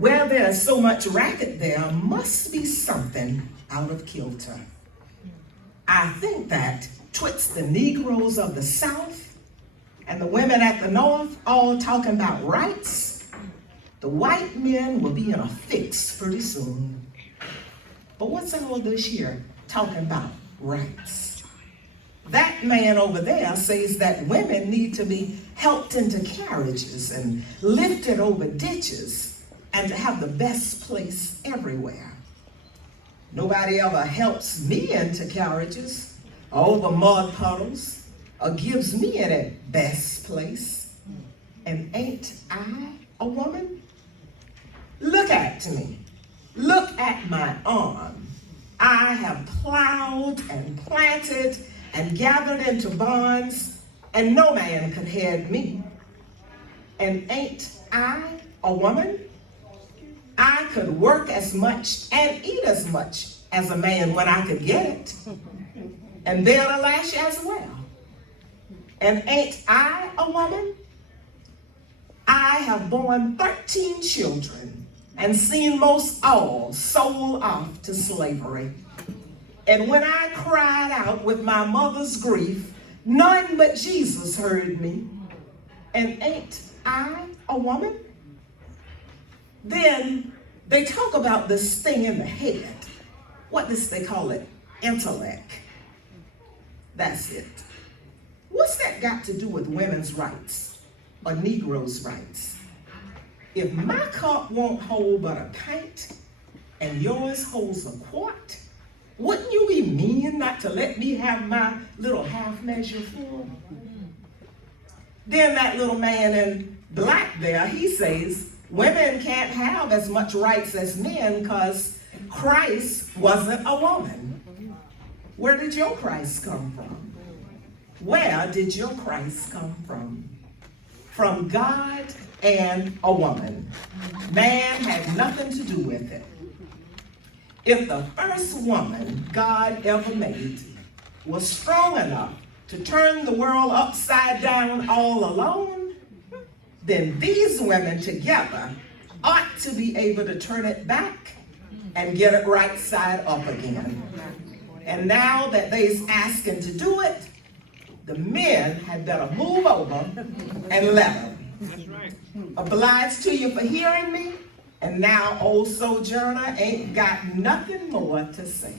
Where there's so much racket, there must be something out of kilter. I think that twixt the Negroes of the South and the women at the North all talking about rights, the white men will be in a fix pretty soon. But what's all this here talking about rights? That man over there says that women need to be helped into carriages and lifted over ditches and to have the best place everywhere. Nobody ever helps me into carriages or over mud puddles or gives me any best place. And ain't I a woman? Look at me. Look at my arm. I have plowed and planted and gathered into barns, and no man could head me. And ain't I a woman? I could work as much and eat as much as a man when I could get it, and bear a lash as well. And ain't I a woman? I have borne 13 children and seen most all sold off to slavery. And when I cried out with my mother's grief, none but Jesus heard me. And ain't I a woman? Then they talk about this thing in the head. What does they call it? Intellect. That's it. What's that got to do with women's rights or Negroes' rights? If my cup won't hold but a pint and yours holds a quart, wouldn't you be mean not to let me have my little half measure full? Then that little man in black there, he says, women can't have as much rights as men because Christ wasn't a woman. Where did your Christ come from? Where did your Christ come from? From God and a woman. Man had nothing to do with it. If the first woman God ever made was strong enough to turn the world upside down all alone, then these women together ought to be able to turn it back and get it right side up again. And now that they's asking to do it, the men had better move over and let them. That's right. Obliged to you for hearing me, and now old Sojourner ain't got nothing more to say.